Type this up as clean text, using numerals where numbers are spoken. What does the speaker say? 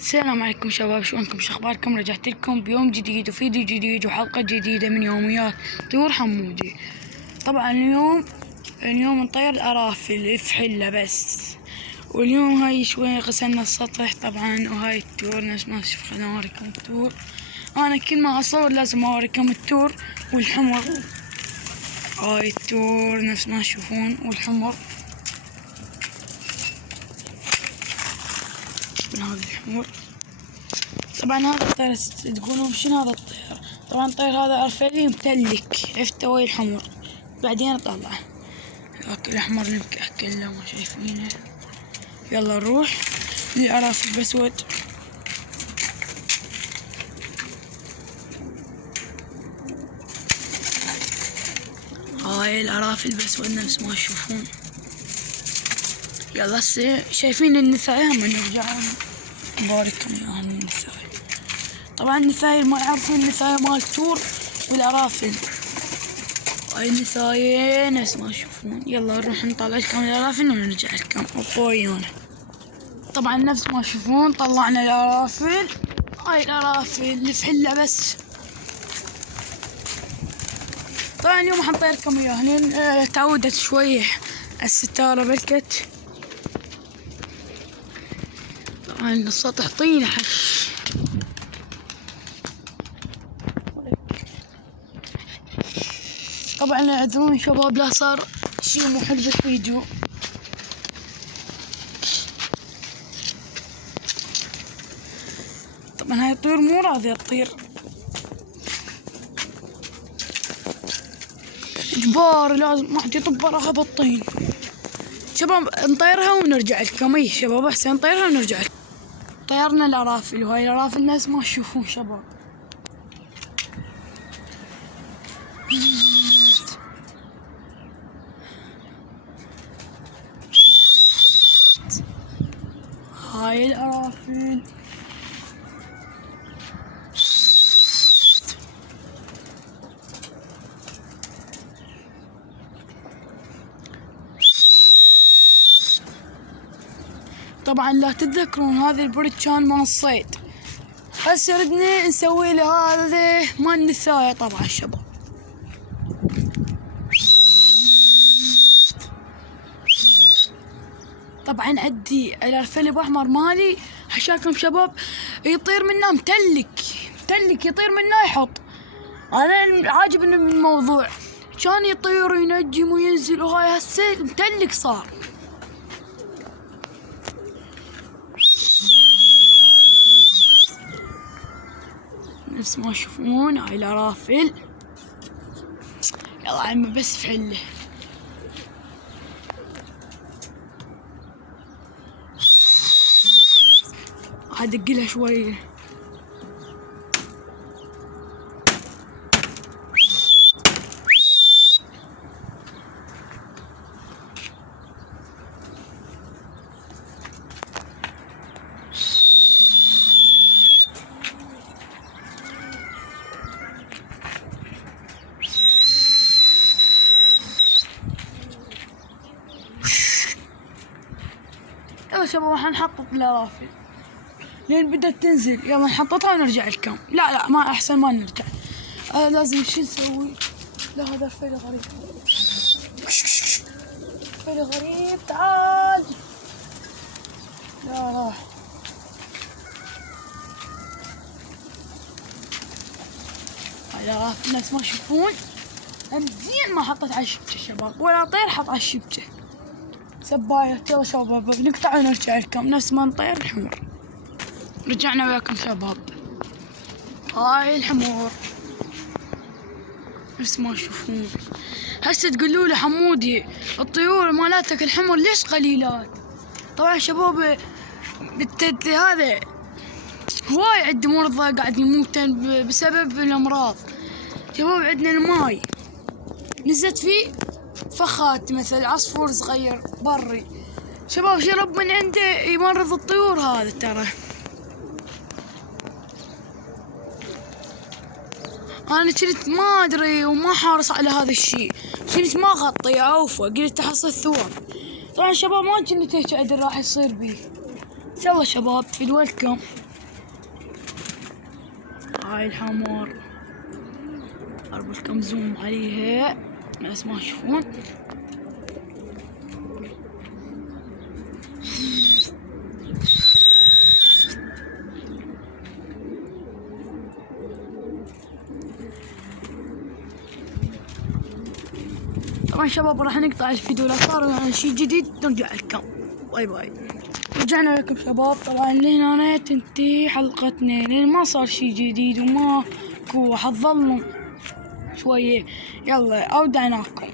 السلام عليكم شباب، شلونكم؟ شو اخباركم؟ رجعت لكم بيوم جديد وفيديو جديد وحلقة جديدة من يوميات طيور حمودي. طبعا اليوم نطير الارافل في حلة بس. واليوم هاي شوي غسلنا السطح طبعا، وهاي التور نفس ما تشوف. خليني اوريكم التور. انا كل ما اصور لازم اوريكم التور والحمر. هاي التور نفس ما تشوفون، والحمر من هذا الحمر. طبعا هذا الطير تقولون شنو هذا الطير؟ طبعا الطير هذا ارفلي متلك، عرفته ويا الحمر بعدين اطلعه. هاك الاحمر اللي مكحكل له ما شايفينه. يلا نروح للارافل الاسود. هاي الارافل الاسود نفس ما تشوفون. يلا هسه شايفين النثاية، هم نرجع نبارككم اياها النثاية. طبعا النثاية ما يعرفون النثاية مال التور والارافل. هاي النثاية نفس ما تشوفون. يلا نروح نطلع لكم الارافل ونرجع لكم ويانا. طبعا نفس ما تشوفون طلعنا الارافل. هاي الارافل اللي في حلة بس. طبعا اليوم حنطيركم اياها لين تعودت شوي الستارة بلكت. طبعا السطح طينة حش. طبعا اعذروني شباب، لا صار شي مو حلو بالفيديو. طبعا هاي الطيور مو راضية تطير، اجبار لازم واحد يطب وراها بالطين. شباب نطيرها ونرجع لكم. اي شباب احسن نطيرها ونرجع لكم. طيرنا الارافل، وهاي الارافل ناس ما تشوفون شباب. هاي الارافل طبعا لا تتذكرون هذا البرد كان مال الصيد. هسه ردنا نسوي له هذا مال النثاية. طبعا شباب طبعا عندي الارفل الاحمر مالي حشاكم شباب، يطير منه متلك يطير منه يحط. انا عاجبني من الموضوع، كان يطير وينجم وينزل، وهاي هسه متلك صار. نفس ما تشوفون هاي الارافل. يلا عمي بس في حله. ادقلها شويه. يلا شباب راح نحطط الارافل لين بدأت تنزل. يلا نحططها ونرجع لكم. لا ما احسن ما نرجع. لازم شو نسوي؟ لا هذا فيل غريب. فيل غريب تعال. لا راح. هاي الارافل نفس ما تشوفون زين ما حطت على الشبكة شباب، ولا طير حط على الشبكة. سباية. يلا شباب نقطع ونرجع لكم نفس ما نطير الحمر. رجعنا وياكم شباب. هاي الحمر نفس ما تشوفون. هسه تقولوا لي حمودي الطيور مالاتك الحمر ليش قليلات؟ طبعا شباب هذا هواي عندي مرضى قاعد يموتن بسبب الامراض. شباب عندنا الماي نزلت فيه فخات مثل عصفور صغير بري. شباب شرب من عنده يمرض الطيور هذا ترى. انا كنت ما ادري وما حارس على هذا الشيء، كنت ما اغطي اوفى، قلت احصل الثواب. طبعا شباب ما كنت هيك ادري راح يصير بيه. يلا شباب في ويلكم. هاي الحمر اربطكم زوم عليها بس ما تشوفون. طبعا شباب راح نقطع الفيديو، لا صار شي جديد نرجع لكم. باي باي. رجعنا لكم شباب. طبعا لهنا تنتهي حلقتنا لان ما صار شي جديد وماكو، حتظلوا شوية. يلا اودعناكم.